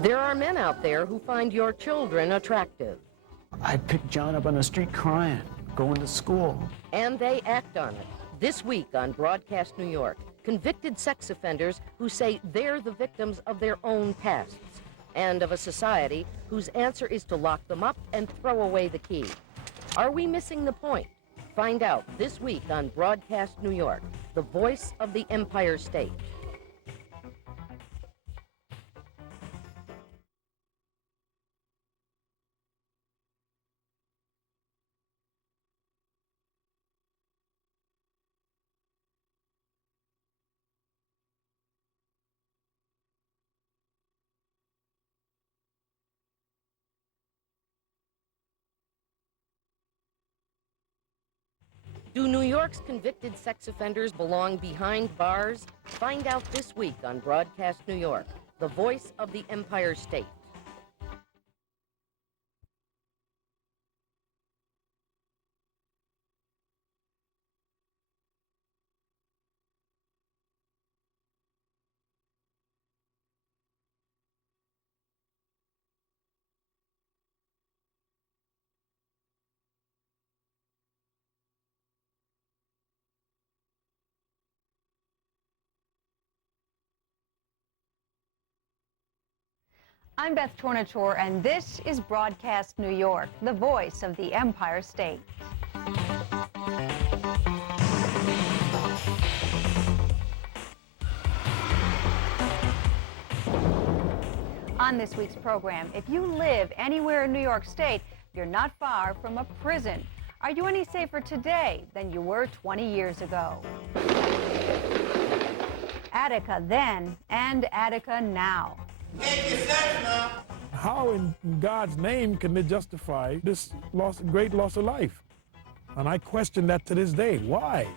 There are men out there who find your children attractive. I picked John up on the street crying, going to school. And they act on it. This week on Broadcast New York, convicted sex offenders who say they're the victims of their own pasts, and of a society whose answer is to lock them up and throw away the key. Are we missing the point? Find out this week on Broadcast New York, the voice of the Empire State. Do New York's convicted sex offenders belong behind bars? Find out this week on Broadcast New York, the voice of the Empire State. I'm Beth Tornatore, and this is Broadcast New York, the voice of the Empire State. On this week's program, if you live anywhere in New York State, you're not far from a prison. Are you any safer today than you were 20 years ago? Attica then and Attica now. How in God's name can they justify this great loss of life? And I question that to this day. Why?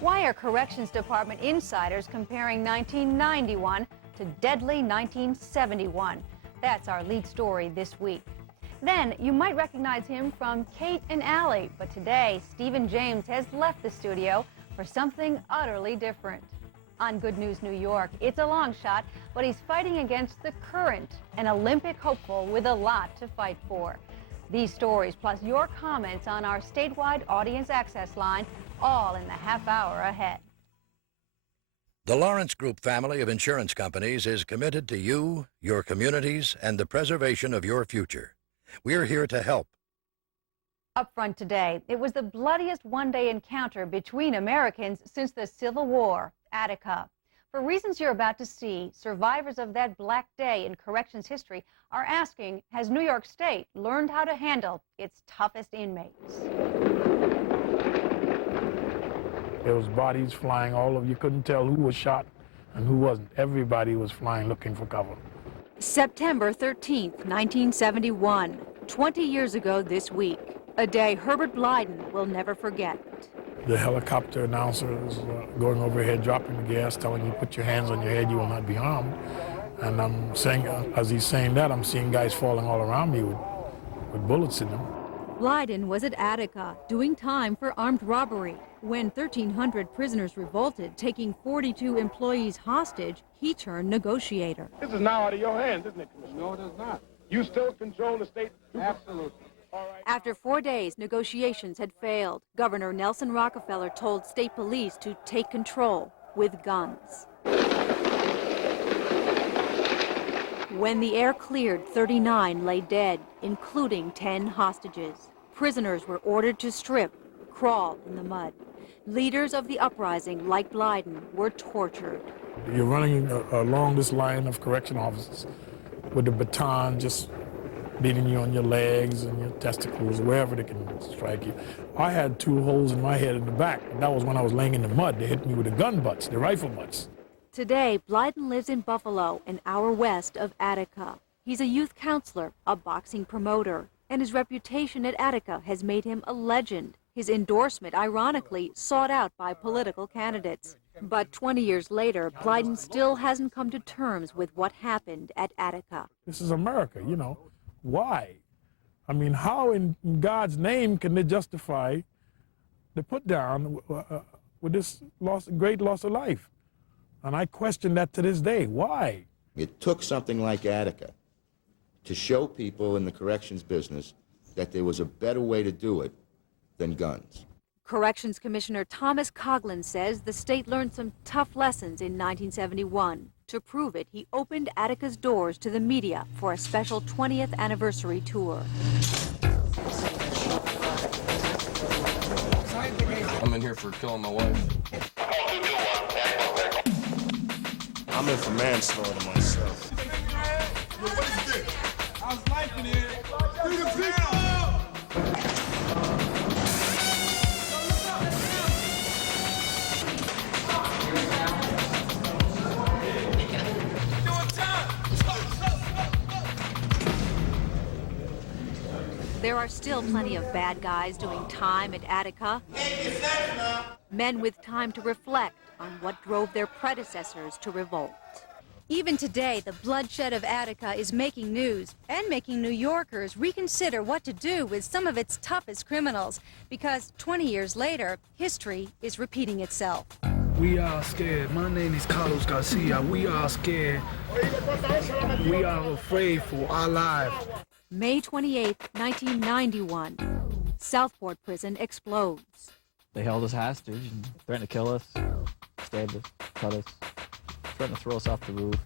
Why are Corrections Department insiders comparing 1991 to deadly 1971? That's our lead story this week. Then you might recognize him from Kate and Allie, but today Stephen James has left the studio for something utterly different. On Good News New York, it's a long shot, but he's fighting against the current, an Olympic hopeful with a lot to fight for. These stories, plus your comments on our statewide audience access line, all in the half hour ahead. The Lawrence Group family of insurance companies is committed to you, your communities, and the preservation of your future. We're here to help. Up front today, it was the bloodiest one-day encounter between Americans since the Civil War. Attica. For reasons you're about to see, survivors of that black day in corrections history are asking, has New York State learned how to handle its toughest inmates? There was bodies flying all over. You couldn't tell who was shot and who wasn't. Everybody was flying looking for cover. September 13th, 1971, 20 years ago this week, a day Herbert Blyden will never forget. The helicopter announcer is going overhead, dropping the gas, telling you, put your hands on your head, you will not be harmed. And I'm saying, as he's saying that, I'm seeing guys falling all around me with bullets in them. Blyden was at Attica doing time for armed robbery. When 1,300 prisoners revolted, taking 42 employees hostage, he turned negotiator. This is now out of your hands, isn't it, Commissioner? No, it is not. You still control the state? Absolutely. After 4 days, negotiations had failed. Governor Nelson Rockefeller told state police to take control with guns. When the air cleared, 39 lay dead, including 10 hostages. Prisoners were ordered to strip, crawl in the mud. Leaders of the uprising, like Blyden, were tortured. You're running along this line of correction officers with a baton just beating you on your legs and your testicles, wherever they can strike you. I had 2 holes in my head in the back, and that was when I was laying in the mud. They hit me with the gun butts, the rifle butts. Today, Blyden lives in Buffalo, an hour west of Attica. He's a youth counselor, a boxing promoter, and his reputation at Attica has made him a legend. His endorsement, ironically, sought out by political candidates. But 20 years later, Blyden still hasn't come to terms with what happened at Attica. This is America, you know. Why? I mean, how in God's name can they justify the put down with this great loss of life? And I question that to this day. Why? It took something like Attica to show people in the corrections business that there was a better way to do it than guns. Corrections Commissioner Thomas Coughlin says the state learned some tough lessons in 1971. To prove it, he opened Attica's doors to the media for a special 20th anniversary tour. I'm in here for killing my wife. I'm in for manslaughter myself. What is this? I was liking it. Do the video! There are still plenty of bad guys doing time at Attica. Men with time to reflect on what drove their predecessors to revolt. Even today, the bloodshed of Attica is making news and making New Yorkers reconsider what to do with some of its toughest criminals, because 20 years later, history is repeating itself. We are scared. My name is Carlos Garcia. We are scared. We are afraid for our lives. May 28, 1991, Southport Prison explodes. They held us hostage and threatened to kill us, stabbed us, cut us, threatened to throw us off the roof,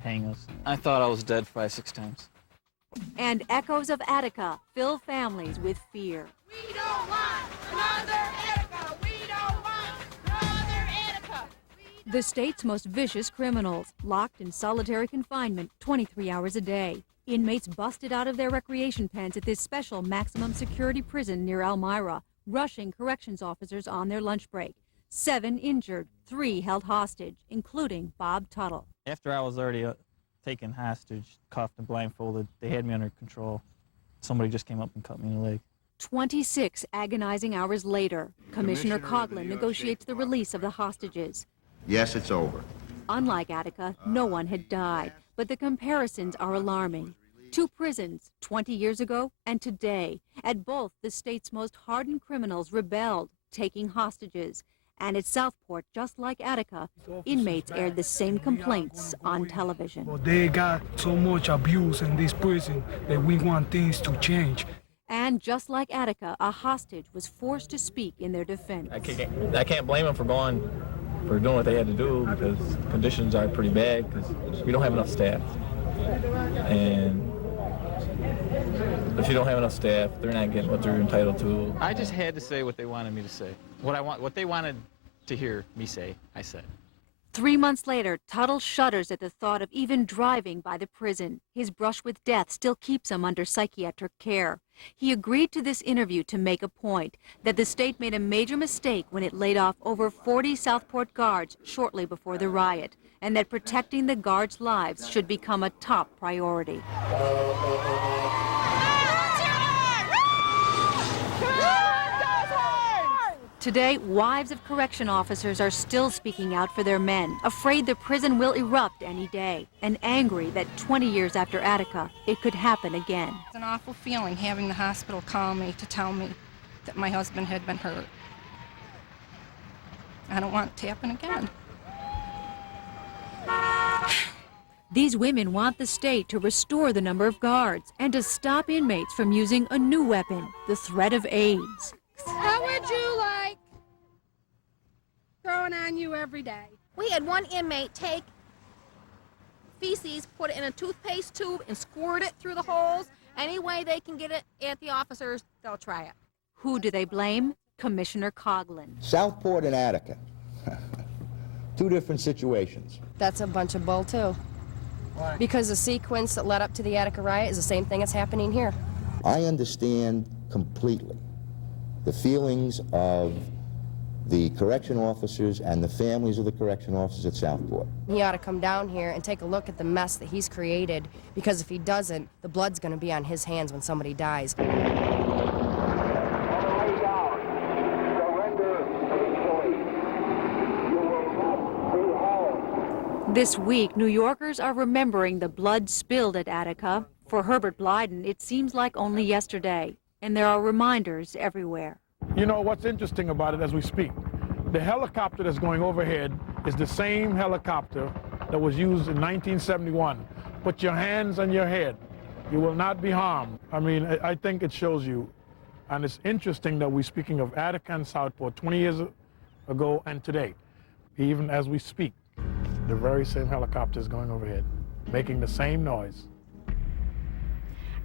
hang us. I thought I was dead 5-6 times. And echoes of Attica fill families with fear. We don't want another Attica! We don't want another Attica! The state's most vicious criminals, locked in solitary confinement 23 hours a day. Inmates busted out of their recreation pens at this special maximum security prison near Elmira, rushing corrections officers on their lunch break. 7 injured, 3 held hostage, including Bob Tuttle. After I was already taken hostage, cuffed and blindfolded, they had me under control. Somebody just came up and cut me in the leg. 26 agonizing hours later, Commissioner Coughlin negotiates the release of the hostages. Yes, it's over. Unlike Attica, no one had died, but the comparisons are alarming. 2 prisons, 20 years ago and today. At both, the state's most hardened criminals rebelled, taking hostages. And at Southport, just like Attica, inmates aired the same complaints on television. But they got so much abuse in this prison that we want things to change. And just like Attica, a hostage was forced to speak in their defense. I can't blame them for doing what they had to do, because conditions are pretty bad because we don't have enough staff. And if you don't have enough staff, they're not getting what they're entitled to. I just had to say what they wanted me to say. What they wanted to hear me say, I said. 3 months later, Tuttle shudders at the thought of even driving by the prison. His brush with death still keeps him under psychiatric care. He agreed to this interview to make a point that the state made a major mistake when it laid off over 40 Southport guards shortly before the riot, and that protecting the guards' lives should become a top priority. Today, wives of correction officers are still speaking out for their men, afraid the prison will erupt any day, and angry that 20 years after Attica, it could happen again. It's an awful feeling having the hospital call me to tell me that my husband had been hurt. I don't want it to happen again. These women want the state to restore the number of guards and to stop inmates from using a new weapon, the threat of AIDS. How would you like throwing on you every day? We had one inmate take feces, put it in a toothpaste tube, and squirt it through the holes. Any way they can get it at the officers, they'll try it. Who do they blame? Commissioner Coughlin. Southport and Attica. 2 different situations. That's a bunch of bull, too. Why? Because the sequence that led up to the Attica riot is the same thing that's happening here. I understand completely the feelings of the correction officers and the families of the correction officers at Southport. He ought to come down here and take a look at the mess that he's created, because if he doesn't, the blood's going to be on his hands when somebody dies. This week, New Yorkers are remembering the blood spilled at Attica. For Herbert Blyden, it seems like only yesterday, and there are reminders everywhere. You know what's interesting about it as we speak? The helicopter that's going overhead is the same helicopter that was used in 1971. Put your hands on your head. You will not be harmed. I mean, I think it shows you, and it's interesting that we're speaking of Attica and Southport 20 years ago and today. Even as we speak, the very same helicopter is going overhead, making the same noise.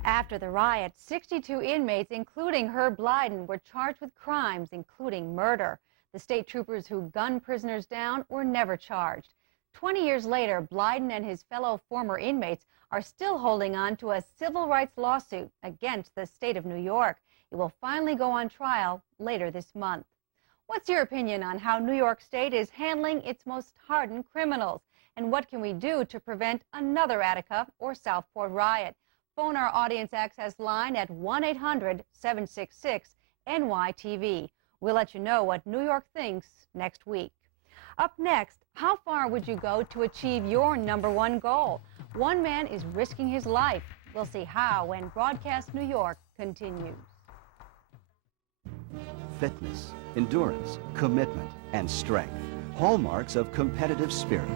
After the riot, 62 inmates, including Herb Blyden, were charged with crimes, including murder. The state troopers who gunned prisoners down were never charged. 20 years later, Blyden and his fellow former inmates are still holding on to a civil rights lawsuit against the state of New York. It will finally go on trial later this month. What's your opinion on how New York State is handling its most hardened criminals? And what can we do to prevent another Attica or Southport riot? Phone our Audience Access line at 1-800-766-NYTV. We'll let you know what New York thinks next week. Up next, how far would you go to achieve your #1 goal? One man is risking his life. We'll see how when Broadcast New York continues. Fitness, endurance, commitment, and strength. Hallmarks of competitive spirit.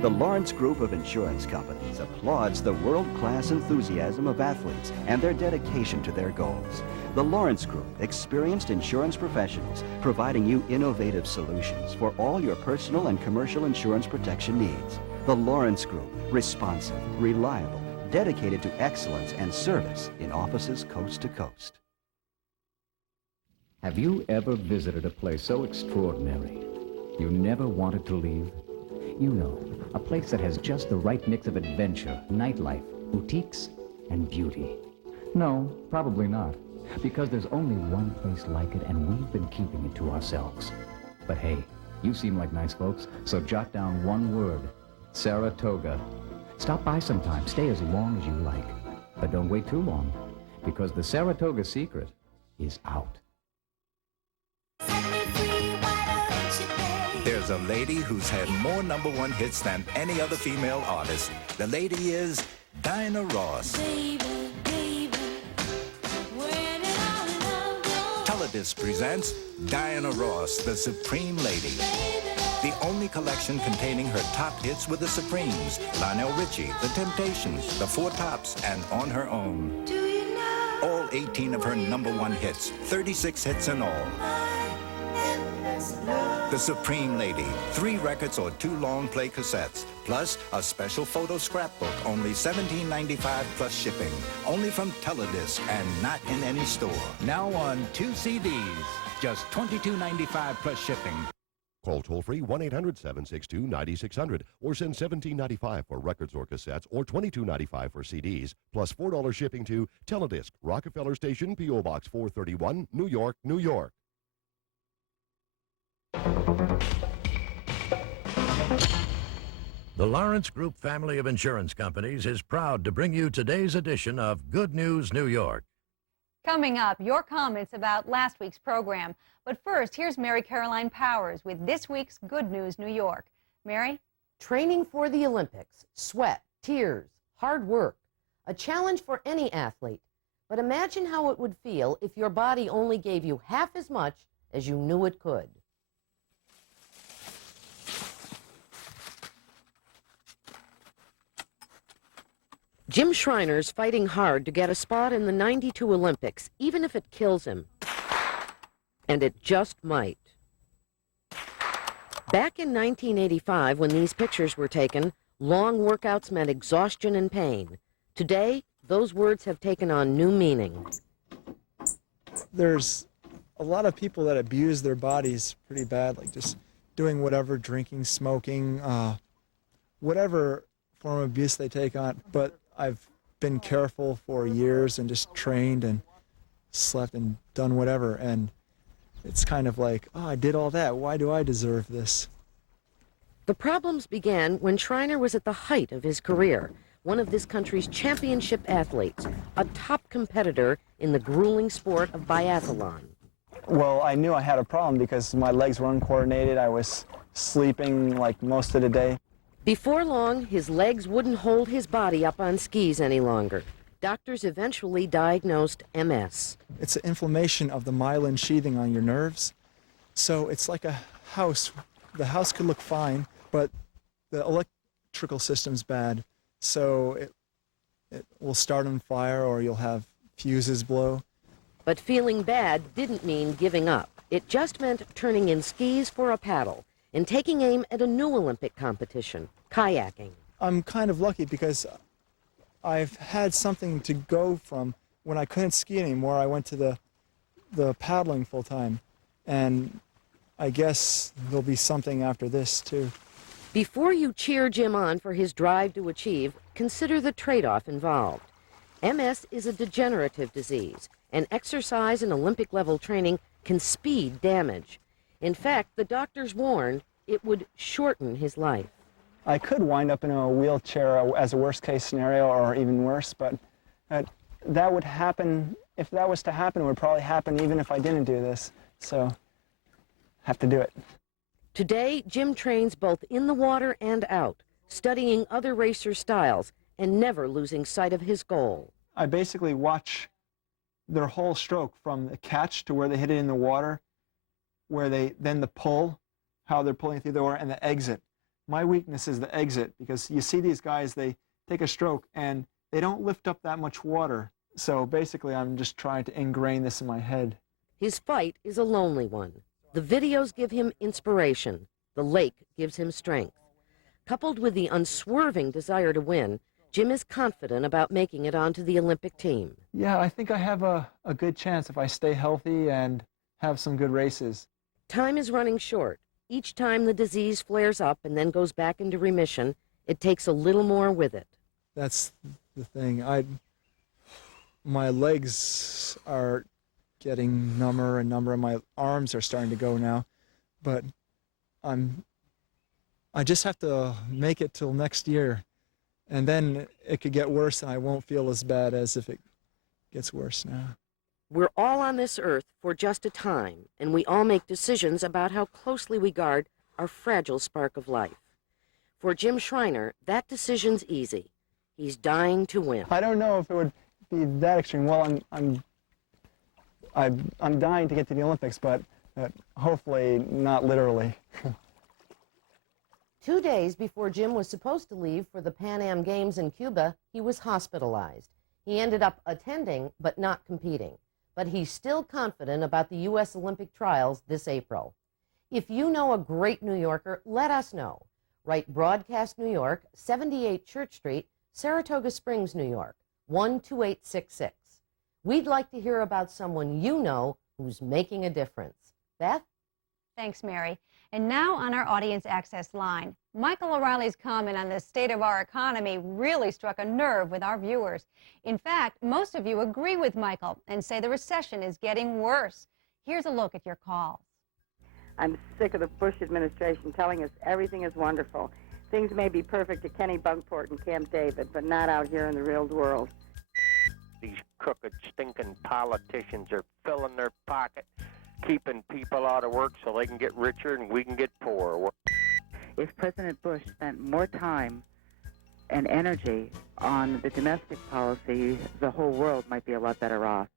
The Lawrence Group of Insurance Companies applauds the world-class enthusiasm of athletes and their dedication to their goals. The Lawrence Group, experienced insurance professionals, providing you innovative solutions for all your personal and commercial insurance protection needs. The Lawrence Group, responsive, reliable, dedicated to excellence and service in offices coast to coast. Have you ever visited a place so extraordinary you never wanted to leave? You know, a place that has just the right mix of adventure, nightlife, boutiques, and beauty. No, probably not, because there's only one place like it, and we've been keeping it to ourselves. But hey, you seem like nice folks, so jot down one word: Saratoga. Stop by sometime, stay as long as you like, but don't wait too long, because the Saratoga secret is out. There's a lady who's had more #1 hits than any other female artist. The lady is Diana Ross. Teledisc presents Diana Ross, the Supreme Lady. The only collection containing her top hits with the Supremes, Lionel Richie, The Temptations, The Four Tops, and On Her Own. All 18 of her #1 hits, 36 hits in all. The Supreme Lady, 3 records or 2 long play cassettes, plus a special photo scrapbook, only $17.95 plus shipping. Only from Teledisc and not in any store. Now on 2 CDs, just $22.95 plus shipping. Call toll-free 1-800-762-9600 or send $17.95 for records or cassettes or $22.95 for CDs, plus $4 shipping to Teledisc, Rockefeller Station, P.O. Box 431, New York, New York. The Lawrence Group family of insurance companies is proud to bring you today's edition of Good News New York. Coming up, your comments about last week's program. But first, here's Mary Caroline Powers with this week's Good News New York. Mary? Training for the Olympics, sweat, tears, hard work, a challenge for any athlete. But imagine how it would feel if your body only gave you half as much as you knew it could. Jim Schreiner's fighting hard to get a spot in the '92 Olympics, even if it kills him. And it just might. Back in 1985, when these pictures were taken, long workouts meant exhaustion and pain. Today, those words have taken on new meaning. There's a lot of people that abuse their bodies pretty bad, like just doing whatever, drinking, smoking, whatever form of abuse they take on. But I've been careful for years and just trained and slept and done whatever, and it's kind of like, oh, I did all that. Why do I deserve this? The problems began when Schreiner was at the height of his career, one of this country's championship athletes, a top competitor in the grueling sport of biathlon. Well, I knew I had a problem because my legs were uncoordinated. I was sleeping like most of the day. Before long, his legs wouldn't hold his body up on skis any longer. Doctors eventually diagnosed MS. It's an inflammation of the myelin sheathing on your nerves. So it's like a house. The house could look fine, but the electrical system's bad. So it will start on fire or you'll have fuses blow. But feeling bad didn't mean giving up. It just meant turning in skis for a paddle and taking aim at a new Olympic competition, kayaking. I'm kind of lucky because I've had something to go from. When I couldn't ski anymore, I went to the paddling full time. And I guess there'll be something after this, too. Before you cheer Jim on for his drive to achieve, consider the trade-off involved. MS is a degenerative disease, and exercise and Olympic-level training can speed damage. In fact, the doctors warned it would shorten his life. I could wind up in a wheelchair as a worst-case scenario, or even worse, but that would happen. If that was to happen, it would probably happen even if I didn't do this. So, have to do it. Today, Jim trains both in the water and out, studying other racer styles and never losing sight of his goal. I basically watch their whole stroke from the catch to where they hit it in the water, then the pull, how they're pulling through the water, and the exit. My weakness is the exit, because you see these guys, they take a stroke and they don't lift up that much water. So basically, I'm just trying to ingrain this in my head. His fight is a lonely one. The videos give him inspiration. The lake gives him strength. Coupled with the unswerving desire to win, Jim is confident about making it onto the Olympic team. Yeah, I think I have a good chance if I stay healthy and have some good races. Time is running short. Each time the disease flares up and then goes back into remission, it takes a little more with it. That's the thing. My legs are getting number and number, and my arms are starting to go now. But I just have to make it till next year, and then it could get worse, and I won't feel as bad as if it gets worse now. We're all on this earth for just a time, and we all make decisions about how closely we guard our fragile spark of life. For Jim Schreiner, that decision's easy. He's dying to win. I don't know if it would be that extreme. Well, I'm dying to get to the Olympics, but hopefully not literally. 2 days before Jim was supposed to leave for the Pan Am Games in Cuba, he was hospitalized. He ended up attending, but not competing. But he's still confident about the U.S. Olympic trials this April. If you know a great New Yorker, let us know. Write Broadcast New York, 78 Church Street, Saratoga Springs, New York, 12866. We'd like to hear about someone you know who's making a difference. Beth? Thanks, Mary. And now on our audience access line, Michael O'Reilly's comment on the state of our economy really struck a nerve with our viewers. In fact, most of you agree with Michael and say the recession is getting worse. Here's a look at your calls. I'm sick of the Bush administration telling us everything is wonderful. Things may be perfect at Kenny Bunkport and Camp David, but not out here in the real world. These crooked, stinking politicians are filling their pocket, keeping people out of work so they can get richer and we can get poorer. If President Bush spent more time and energy on the domestic policy, the whole world might be a lot better off.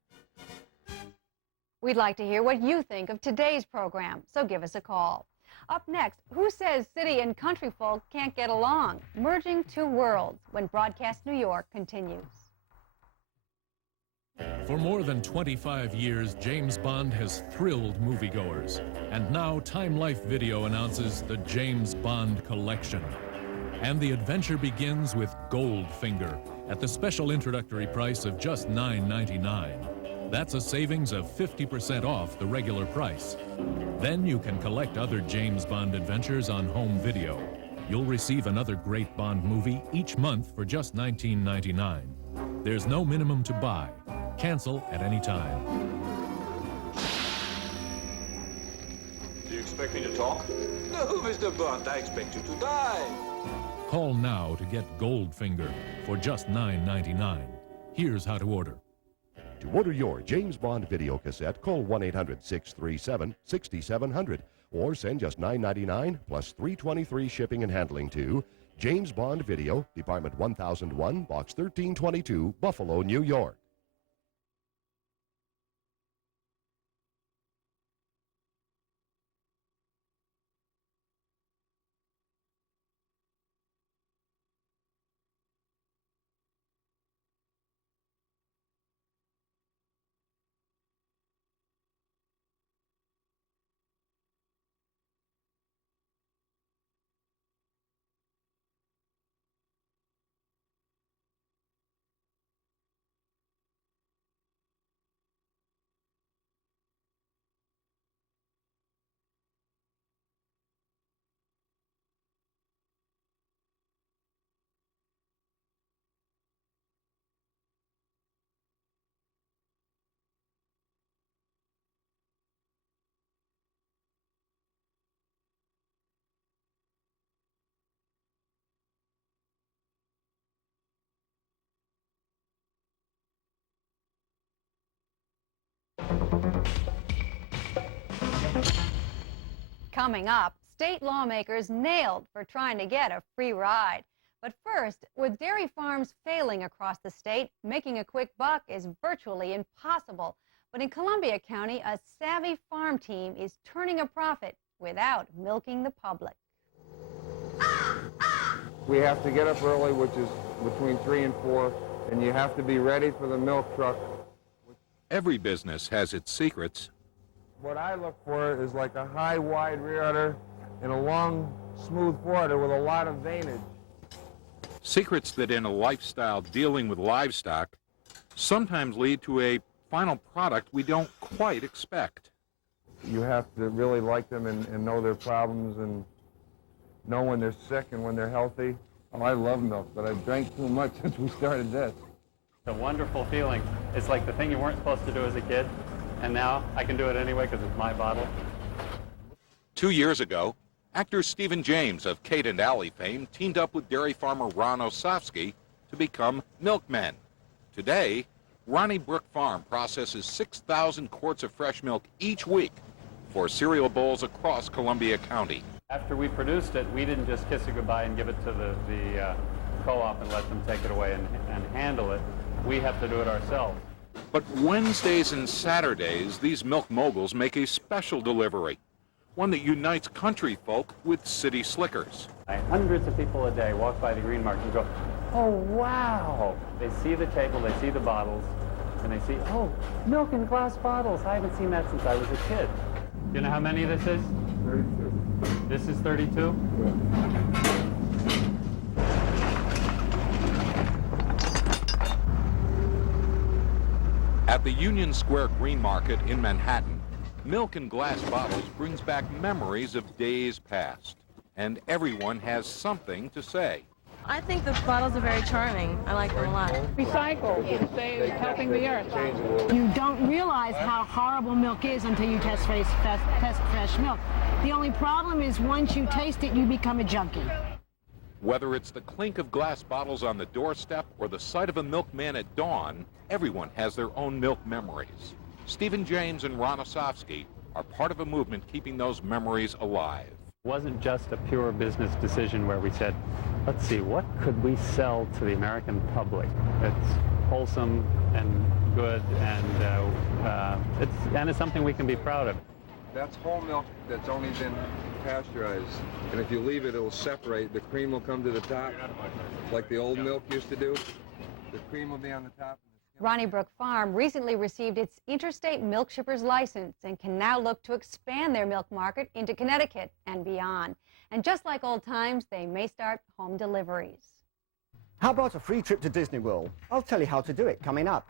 We'd like to hear what you think of today's program, so give us a call. Up next, who says city and country folk can't get along? Merging two worlds when Broadcast New York continues. For more than 25 years, James Bond has thrilled moviegoers. And now Time Life Video announces the James Bond Collection. And the adventure begins with Goldfinger at the special introductory price of just $9.99. That's a savings of 50% off the regular price. Then you can collect other James Bond adventures on home video. You'll receive another great Bond movie each month for just $19.99. There's no minimum to buy. Cancel at any time. Do you expect me to talk? No, Mr. Bond, I expect you to die. Call now to get Goldfinger for just $9.99. Here's how to order. To order your James Bond video cassette, call 1-800-637-6700 or send just $9.99 plus $3.23 shipping and handling to James Bond Video, Department 1001, Box 1322, Buffalo, New York. Coming up, state lawmakers nailed for trying to get a free ride. But first, with dairy farms failing across the state, making a quick buck is virtually impossible. But in Columbia County, a savvy farm team is turning a profit without milking the public. We have to get up early, which is between 3 and 4, and you have to be ready for the milk truck. Every business has its secrets. What I look for is like a high, wide rear udder and a long, smooth forudder with a lot of veinage. Secrets that in a lifestyle dealing with livestock sometimes lead to a final product we don't quite expect. You have to really like them and know their problems and know when they're sick and when they're healthy. Oh, I love milk, but I've drank too much since we started this. It's a wonderful feeling. It's like the thing you weren't supposed to do as a kid, and now I can do it anyway because it's my bottle. 2 years ago, actor Stephen James of Kate and Allie fame teamed up with dairy farmer Ron Osofsky to become milkmen. Today, Ronnie Brook Farm processes 6,000 quarts of fresh milk each week for cereal bowls across Columbia County. After we produced it, we didn't just kiss it goodbye and give it to the co-op and let them take it away and handle it. We have to do it ourselves. But Wednesdays and Saturdays, these milk moguls make a special delivery, one that unites country folk with city slickers. Hundreds of people a day walk by the Green Market and go, oh, wow. They see the table, they see the bottles, and they see, oh, milk in glass bottles. I haven't seen that since I was a kid. Do you know how many this is? 32. This is 32? Yeah. At the Union Square Green Market in Manhattan, milk in glass bottles brings back memories of days past, and everyone has something to say. I think the bottles are very charming. I like them a lot. Recycle, say, helping the earth. You don't realize how horrible milk is until you test fresh milk. The only problem is once you taste it, you become a junkie. Whether it's the clink of glass bottles on the doorstep or the sight of a milkman at dawn, everyone has their own milk memories. Stephen James and Ron Osofsky are part of a movement keeping those memories alive. It wasn't just a pure business decision where we said, let's see, what could we sell to the American public that's wholesome and good and it's something we can be proud of. That's whole milk that's only been pasteurized. And if you leave it, it'll separate. The cream will come to the top, like the old milk used to do. The cream will be on the top. Ronnie Brook Farm recently received its interstate milk shippers license and can now look to expand their milk market into Connecticut and beyond. And just like old times, they may start home deliveries. How about a free trip to Disney World? I'll tell you how to do it coming up.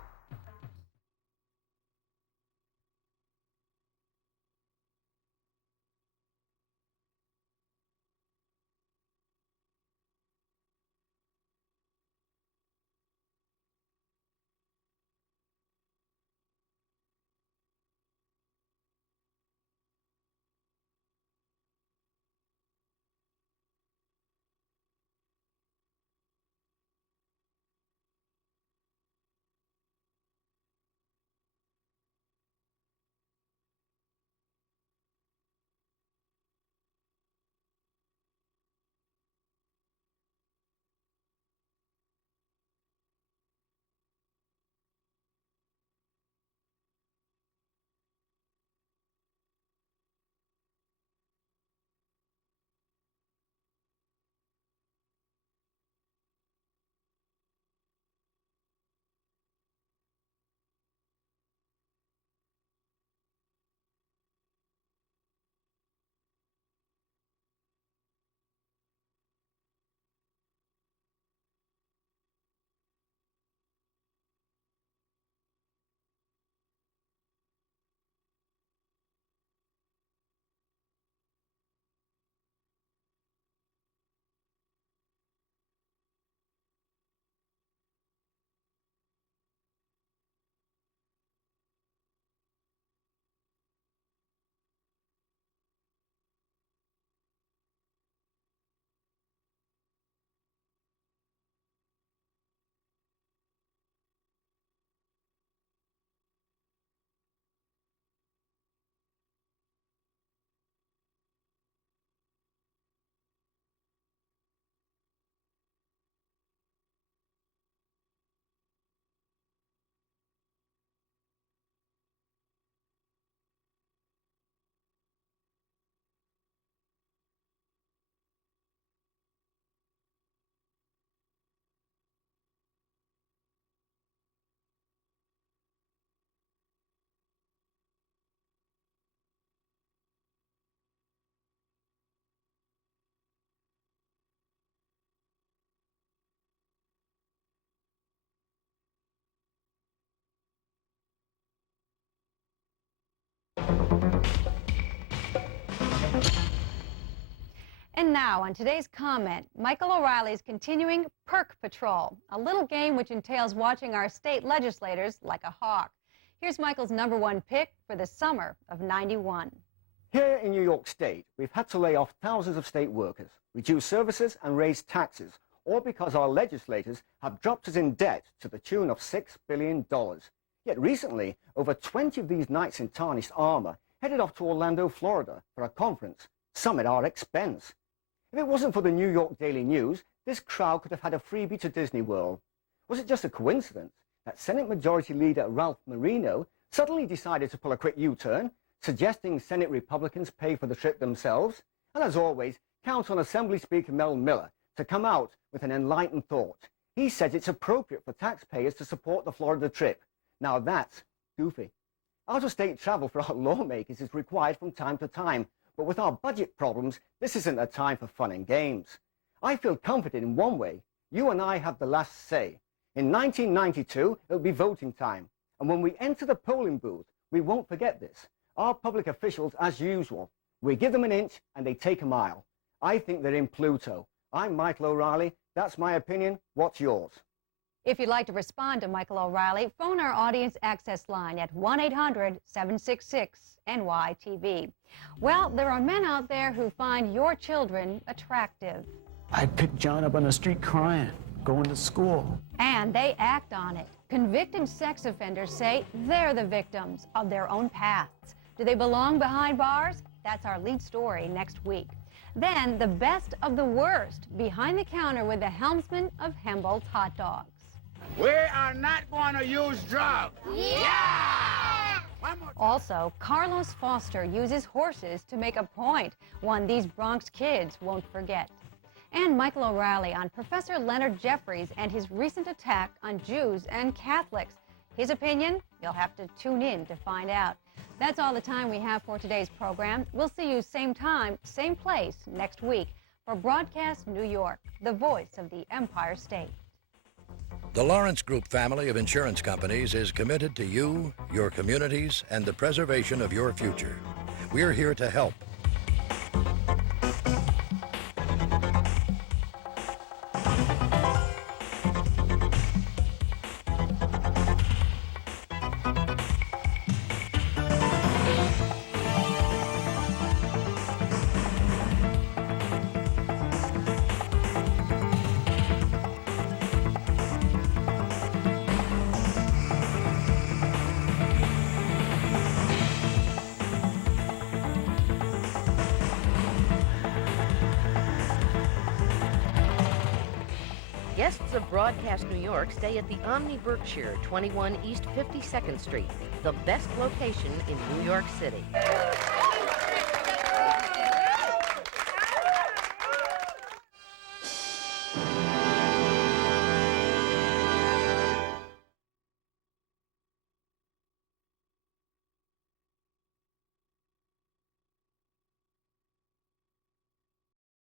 And now, on today's comment, Michael O'Reilly's continuing Perk Patrol, a little game which entails watching our state legislators like a hawk. Here's Michael's #1 pick for the summer of '91. Here in New York State, we've had to lay off thousands of state workers, reduce services and raise taxes, all because our legislators have dropped us in debt to the tune of $6 billion. Yet recently, over 20 of these knights in tarnished armor headed off to Orlando, Florida for a conference, some at our expense. If it wasn't for the New York Daily News, this crowd could have had a freebie to Disney World. Was it just a coincidence that Senate Majority Leader Ralph Marino suddenly decided to pull a quick U-turn, suggesting Senate Republicans pay for the trip themselves? And as always, count on Assembly Speaker Mel Miller to come out with an enlightened thought. He said it's appropriate for taxpayers to support the Florida trip. Now that's goofy. Out-of-state travel for our lawmakers is required from time to time, but with our budget problems, this isn't a time for fun and games. I feel comforted in one way. You and I have the last say. In 1992, it'll be voting time. And when we enter the polling booth, we won't forget this. Our public officials, as usual, we give them an inch and they take a mile. I think they're in Pluto. I'm Michael O'Reilly. That's my opinion. What's yours? If you'd like to respond to Michael O'Reilly, phone our audience access line at 1-800-766-NYTV. Well, there are men out there who find your children attractive. I'd pick John up on the street crying, going to school. And they act on it. Convicted sex offenders say they're the victims of their own pasts. Do they belong behind bars? That's our lead story next week. Then, the best of the worst, behind the counter with the helmsman of Humboldt's hot dogs. We are not going to use drugs. Yeah! Also, Carlos Foster uses horses to make a point, one these Bronx kids won't forget. And Michael O'Reilly on Professor Leonard Jeffries and his recent attack on Jews and Catholics. His opinion? You'll have to tune in to find out. That's all the time we have for today's program. We'll see you same time, same place next week for Broadcast New York, the voice of the Empire State. The Lawrence Group family of insurance companies is committed to you, your communities, and the preservation of your future. We're here to help. Guests of Broadcast New York stay at the Omni Berkshire, 21 East 52nd Street, the best location in New York City.